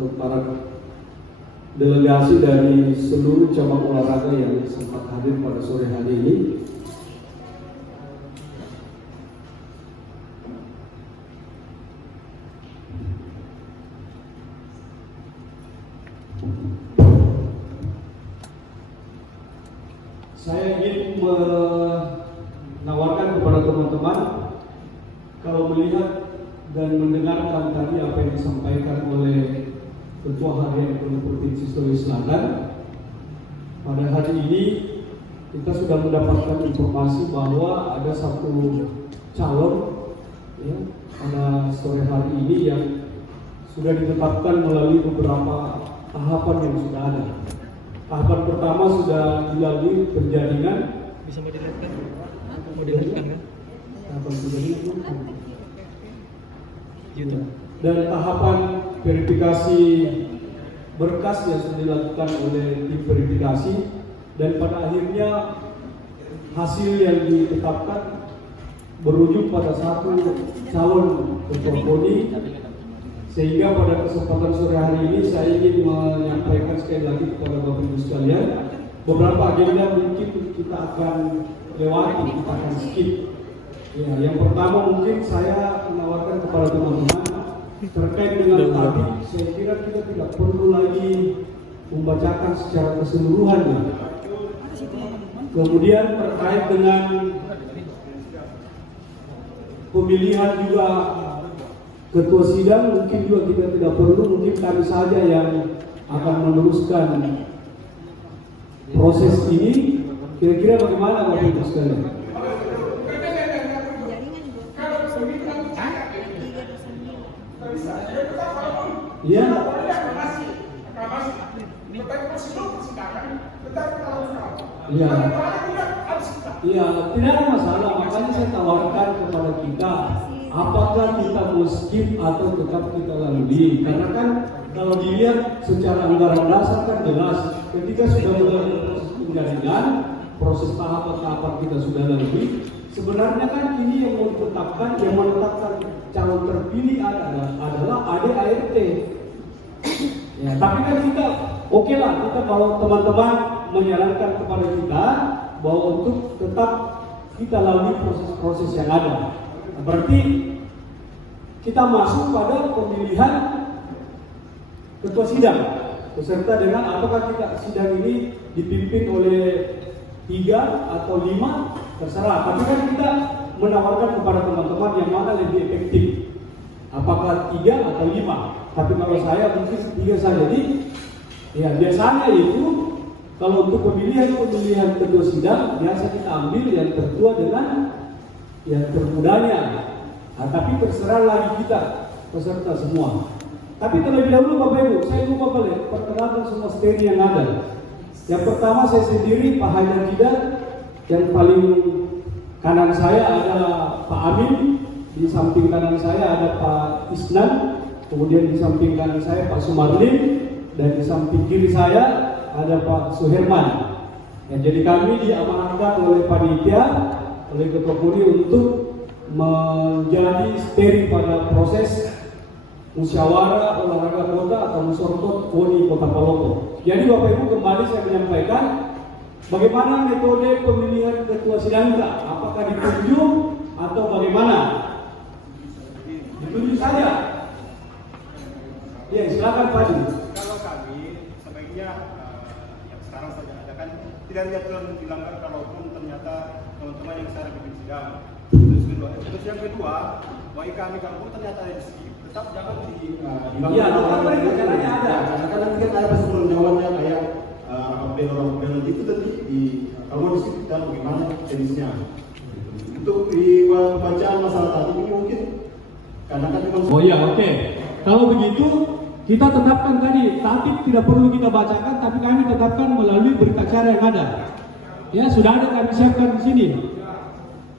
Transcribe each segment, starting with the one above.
atau para delegasi dari seluruh cabang olahraga yang sempat hadir pada sore hari ini. Saya ingin menawarkan kepada teman-teman, kalau melihat dan mendengarkan tadi apa yang disampaikan oleh Ketua Harian Ekonomi Provinsi Sulawesi Selatan, pada hari ini kita sudah mendapatkan informasi bahwa ada satu calon ya, pada sore hari ini yang sudah ditetapkan melalui beberapa tahapan yang sudah ada. Tahapan pertama sudah dilalui penjaringan. Bisa mau dilihatkan? Mau dilihatkan kan? Tahapan penjaringan. YouTube. Dan tahapan verifikasi berkas yang sudah dilakukan oleh tim verifikasi, dan pada akhirnya hasil yang ditetapkan berujung pada satu calon ketua KONI. Sehingga pada kesempatan sore hari ini saya ingin menyampaikan sekali lagi kepada Bapak Ibu sekalian, beberapa agenda mungkin kita akan lewati, kita akan skip. Ya, yang pertama mungkin saya menawarkan kepada teman-teman terkait dengan tadi, saya kira kita tidak perlu lagi membacakan secara keseluruhan. Ya. Kemudian terkait dengan pemilihan juga ketua sidang, mungkin juga kita tidak perlu, mungkin kami saja yang akan meneruskan proses ini. Kira-kira bagaimana Bapak Ibu sekalian? Iya. Iya. Iya, tidak ada masalah. Makanya saya tawarkan kepada kita, apakah kita mau skip atau tetap kita lalui? Karena kan kalau dilihat secara anggaran dasar kan jelas, ketika sudah melalui proses penjaringan, proses tahapan-tahapan kita sudah lalui. Sebenarnya kan ini yang mau ditetapkan, yang menetapkan calon terpilih adalah ADART. Ya, tapi kan kita oke lah, kita kalau teman-teman menyarankan kepada kita bahwa untuk tetap kita lalui proses-proses yang ada. Berarti kita masuk pada pemilihan ketua sidang, beserta dengan apakah kita sidang ini dipimpin oleh 3 atau 5, terserah. Tapi kan kita menawarkan kepada teman-teman yang mana lebih efektif, apakah 3 atau 5. Tapi kalau saya mungkin 3 saja. Jadi ya biasanya itu kalau untuk pemilihan ketua sidang biasa kita ambil yang tertua dengan yang termudanya. Nah, tapi terserah lagi kita peserta semua. Tapi terlebih dahulu Bapak Ibu, saya lupa balik perkenalkan semua studi yang ada. Yang pertama saya sendiri, Pak Haidar Jidat. Yang paling kanan saya ada Pak Amin, di samping kanan saya ada Pak Isnan, kemudian di samping kanan saya Pak Sumarlin, dan di samping kiri saya ada Pak Suherman. Ya, jadi kami diamanahkan oleh panitia, oleh Ketua KONI untuk menjadi steering pada proses musyawarah olahraga kota atau musyawarah KONI Kota Palopo. Jadi Bapak Ibu, kembali saya menyampaikan bagaimana metode pemilihan ketua sidang kita, apakah ditunjuk atau bagaimana? Ditunjuk saja. Ya, silakan Pak. Kalau kami sebaiknya yang sekarang saja ada kan tidak ada aturan dilanggar kalaupun ternyata teman-teman yang secara pimpin sidang. Terus yang kedua, bagi kami kalau ternyata ada di sini, tetap jangan Iya, kan mereka caranya ada. Karena nanti kan ada sebelum jawabannya kayak orang itu tadi di kalau di situ dan bagaimana jenisnya. Untuk di bacaan masalah tadi ini mungkin karena kan memang. Oh iya, oke. Kalau begitu kita tetapkan tadi, tatib tidak perlu kita bacakan, tapi kami tetapkan melalui berita acara yang ada. Ya, sudah ada kami siapkan di sini.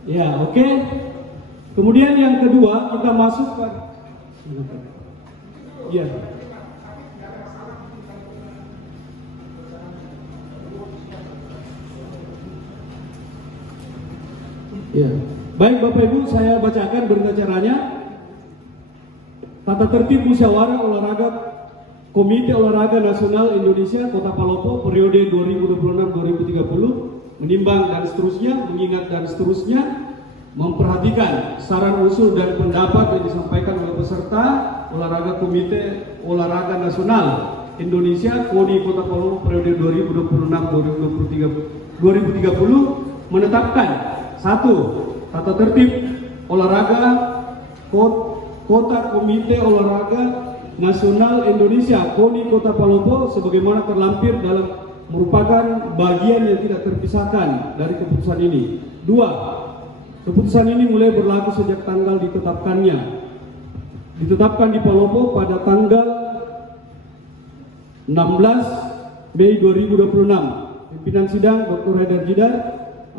Ya, oke. Kemudian yang kedua kita masukkan. Ya. Ya. Baik Bapak Ibu, saya bacakan berita acaranya. Tata tertib musyawarah olahraga Komite Olahraga Nasional Indonesia Kota Palopo periode 2026-2030 menimbang dan seterusnya, mengingat dan seterusnya, memperhatikan saran usul dan pendapat yang disampaikan oleh peserta olahraga Komite Olahraga Nasional Indonesia KONI Kota Palopo periode 2026-2030 menetapkan 1. Tata tertib olahraga Kota Komite Olahraga Nasional Indonesia KONI Kota Palopo sebagaimana terlampir dalam merupakan bagian yang tidak terpisahkan dari keputusan ini. 2. Keputusan ini mulai berlaku sejak tanggal ditetapkan di Palopo pada tanggal 16 Mei 2026. Pimpinan sidang Dr. Haidar Jidar,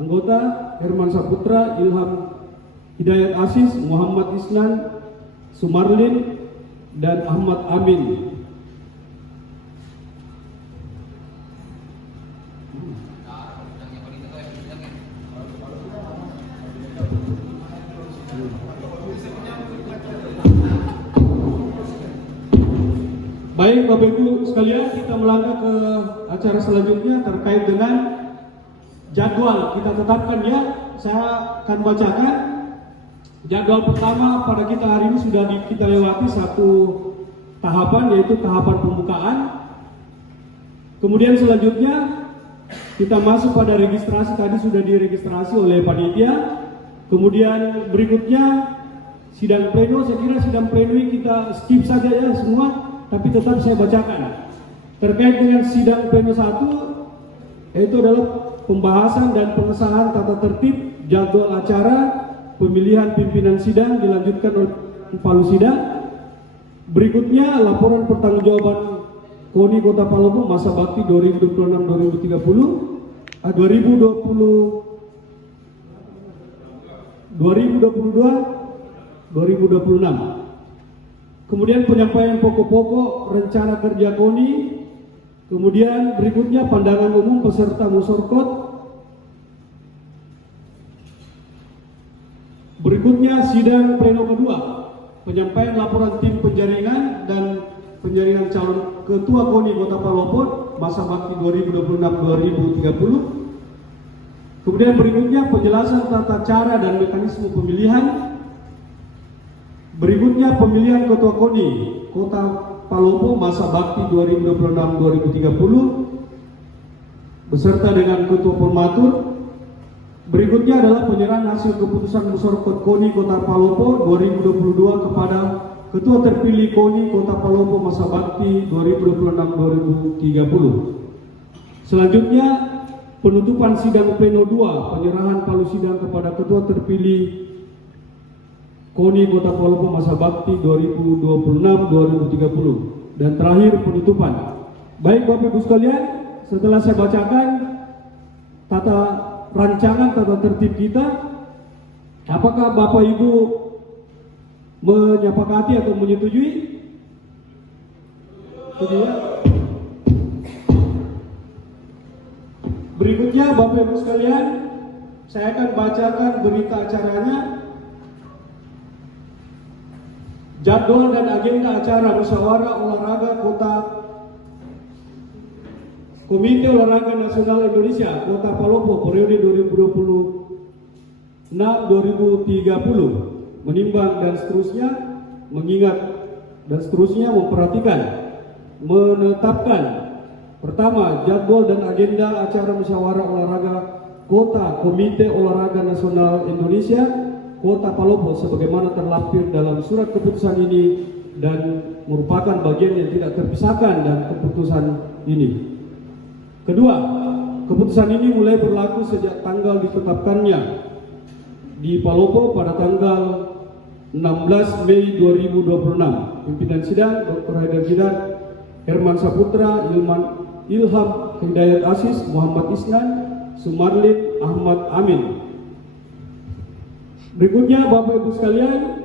anggota Herman Saputra, Ilham Hidayat Asis, Muhammad Isnan, Sumarlin, dan Ahmad Amin. Baik Bapak Ibu sekalian, kita melangkah ke acara selanjutnya terkait dengan jadwal. Kita tetapkan ya, saya akan bacakan. Jadwal pertama pada kita hari ini sudah kita lewati satu tahapan, yaitu tahapan pembukaan. Kemudian selanjutnya kita masuk pada registrasi, tadi sudah diregistrasi oleh panitia. Kemudian berikutnya sidang pleno, saya kira sidang pleno ini kita skip saja ya semua, tapi tetap saya bacakan. Terkait dengan sidang pleno 1, yaitu adalah pembahasan dan pengesahan tata tertib jadwal acara pemilihan pimpinan sidang dilanjutkan oleh Palu Sidang. Berikutnya laporan pertanggungjawaban KONI Kota Palopo masa bakti 2022-2026. Kemudian penyampaian pokok-pokok rencana kerja KONI. Kemudian berikutnya pandangan umum peserta Musorkot. Berikutnya sidang pleno kedua, penyampaian laporan tim penjaringan dan penjaringan calon ketua KONI Kota Palopo masa bakti 2026-2030. Kemudian berikutnya penjelasan tata cara dan mekanisme pemilihan. Berikutnya pemilihan ketua KONI Kota Palopo masa bakti 2026-2030 beserta dengan ketua pematur. Berikutnya adalah penyerahan hasil keputusan Musorkot KONI Kota Palopo 2022 kepada Ketua terpilih KONI Kota Palopo masa bakti 2026-2030. Selanjutnya penutupan sidang pleno 2, penyerahan Palu Sidang kepada Ketua terpilih KONI Kota Palopo masa bakti 2026-2030. Dan terakhir penutupan. Baik Bapak Ibu sekalian, setelah saya bacakan rancangan tata tertib kita, apakah Bapak Ibu menyepakati atau menyetujui? Setuju? Berikutnya Bapak Ibu sekalian, saya akan bacakan berita acaranya, jadwal dan agenda acara musyawarah olahraga Kota Komite Olahraga Nasional Indonesia Kota Palopo periode 2026-2030, menimbang dan seterusnya, mengingat dan seterusnya, memperhatikan, menetapkan. Pertama, jadwal dan agenda acara musyawarah olahraga Kota Komite Olahraga Nasional Indonesia Kota Palopo sebagaimana terlampir dalam surat keputusan ini dan merupakan bagian yang tidak terpisahkan dari keputusan ini. Kedua, keputusan ini mulai berlaku sejak tanggal ditetapkannya di Palopo pada tanggal 16 Mei 2026. Pimpinan sidang Dr. Haidar Jidar, Herman Saputra, Ilham Hidayat Asis, Muhammad Isnan, Sumarlin, Ahmad Amin. Berikutnya Bapak Ibu sekalian,